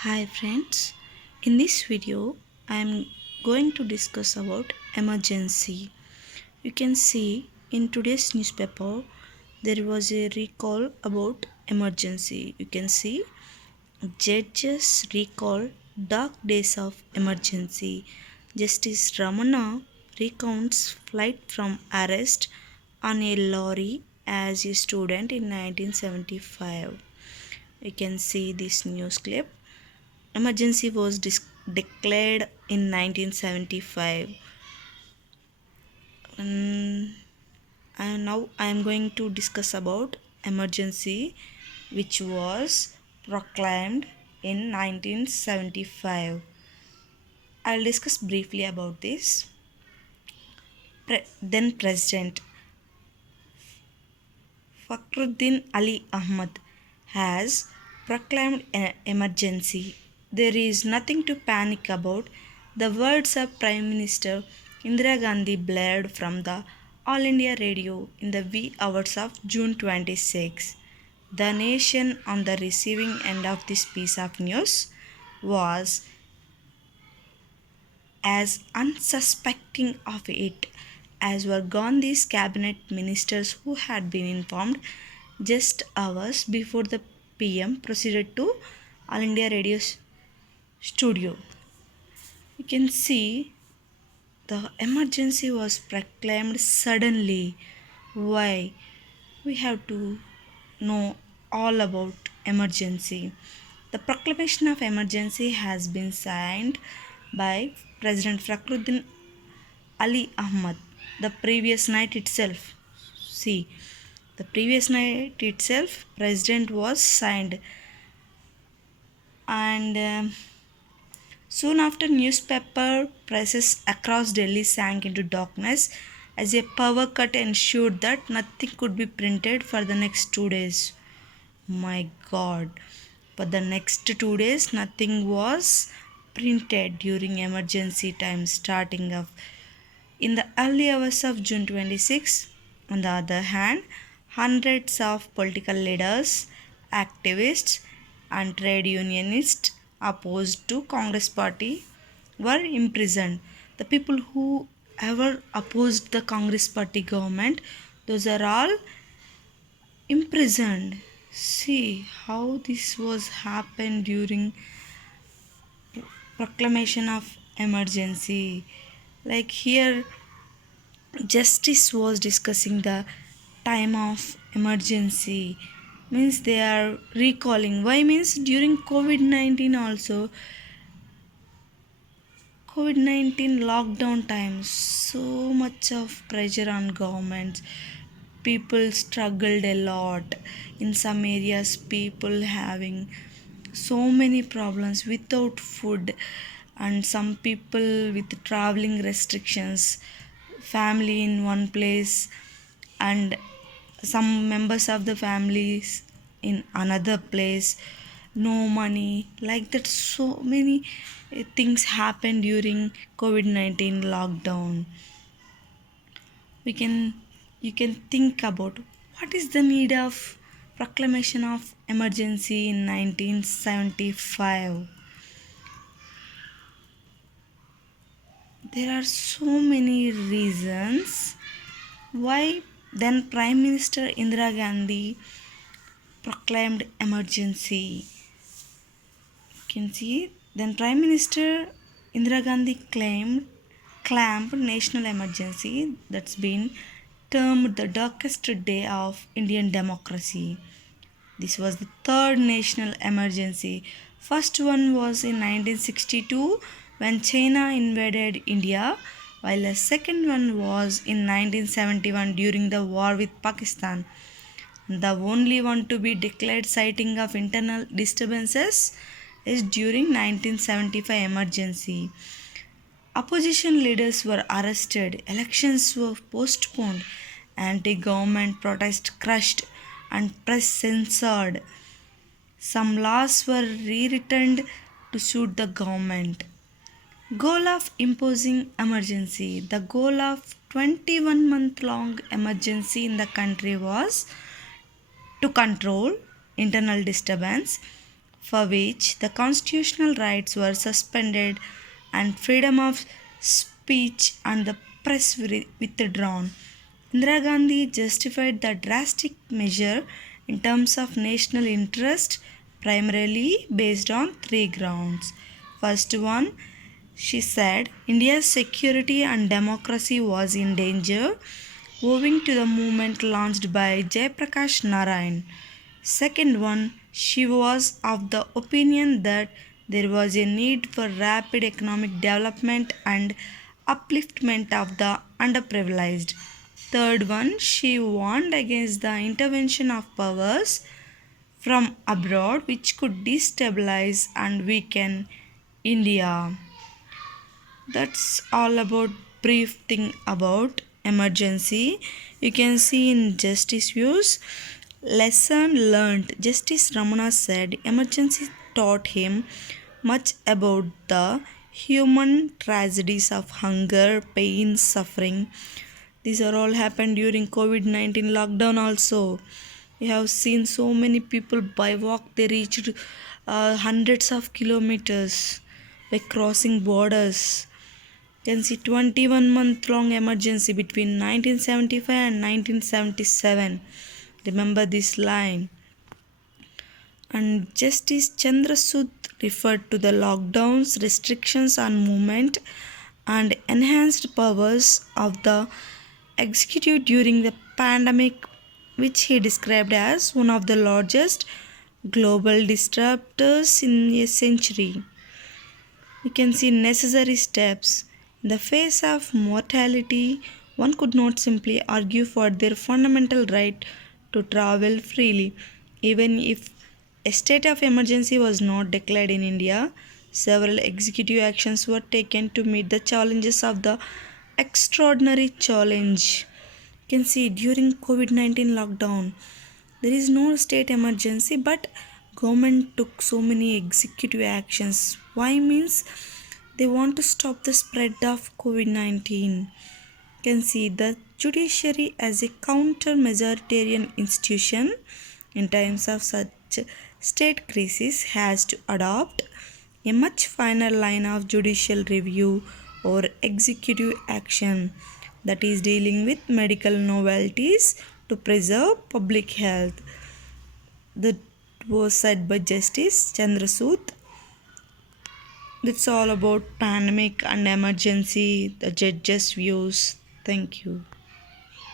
Hi friends, in this video I am going to discuss about emergency. You can see in today's newspaper there was a recall about emergency. You can see judges recall dark days of emergency. Justice Ramana recounts flight from arrest on a lorry as a student in 1975. You can see this news clip. Emergency was declared in 1975. Um, and now I am going to discuss about emergency which was proclaimed in 1975. I'll discuss briefly about this. Then President Fakhruddin Ali Ahmad has proclaimed an emergency. There is nothing to panic about. The words of Prime Minister Indira Gandhi blared from the All India Radio in the wee hours of June 26. The nation on the receiving end of this piece of news was as unsuspecting of it as were Gandhi's cabinet ministers who had been informed just hours before the PM proceeded to All India Radio studio. You can see the emergency was proclaimed suddenly. Why? We have to know all about emergency. The proclamation of emergency has been signed by President Fakhruddin Ali Ahmad the previous night itself. See, the previous night itself, President was signed, and soon after, newspaper presses across Delhi sank into darkness as a power cut ensured that nothing could be printed for the next 2 days. My God, for the next 2 days, nothing was printed during emergency time starting of in the early hours of June 26. On the other hand, hundreds of political leaders, activists, and trade unionists opposed to Congress party were imprisoned. The people who ever opposed the Congress party government, those are all imprisoned. See how this was happened during proclamation of emergency. Like here justice was discussing the time of emergency, means they are recalling. Why? Means during covid-19 also, covid-19 lockdown times, so much of pressure on governments, people struggled a lot. In some areas people having so many problems without food, and some people with traveling restrictions, family in one place and some members of the families in another place, no money, like that. So many things happened during covid-19 lockdown. we can you can think about what is the need of proclamation of emergency in 1975. There are so many reasons why then Prime Minister Indira Gandhi proclaimed emergency. You can see then Prime Minister Indira Gandhi claimed national emergency that's been termed the darkest day of Indian democracy. This was the third national emergency. First one was in 1962 when China invaded India, while the second one was in 1971 during the war with Pakistan. The only one to be declared citing of internal disturbances is during 1975 emergency. Opposition leaders were arrested, elections were postponed, anti-government protest crushed, and press censored. Some laws were rewritten to suit the government. Goal of imposing emergency. The goal of 21-month long emergency in the country was to control internal disturbance, for which the constitutional rights were suspended and freedom of speech and the press withdrawn. Indira Gandhi justified the drastic measure in terms of national interest, primarily based on three grounds. First one, she said India's security and democracy was in danger owing to the movement launched by Jayaprakash Narayan. Second one, she was of the opinion that there was a need for rapid economic development and upliftment of the underprivileged. Third one, she warned against the intervention of powers from abroad which could destabilize and weaken India. That's all about brief thing about emergency. You can see in justice views. Lesson learned. Justice Ramana said emergency taught him much about the human tragedies of hunger, pain, suffering. These are all happened during COVID-19 lockdown also. We have seen so many people by walk they reached hundreds of kilometers by crossing borders. You can see 21-month long emergency between 1975 and 1977. Remember this line. And Justice Chandrasud referred to the lockdowns, restrictions on movement, and enhanced powers of the executive during the pandemic, which he described as one of the largest global disruptors in a century. You can see necessary steps. In the face of mortality, one could not simply argue for their fundamental right to travel freely. Even if a state of emergency was not declared in India, several executive actions were taken to meet the challenges of the extraordinary challenge. You can see during COVID-19 lockdown, there is no state emergency, but government took so many executive actions. Why means they want to stop the spread of COVID-19. You can see the judiciary as a counter-majoritarian institution in times of such state crisis has to adopt a much finer line of judicial review or executive action, that is dealing with medical novelties to preserve public health. That was said by Justice Chandrasud. That's all about pandemic and emergency, the judge's views. Thank you.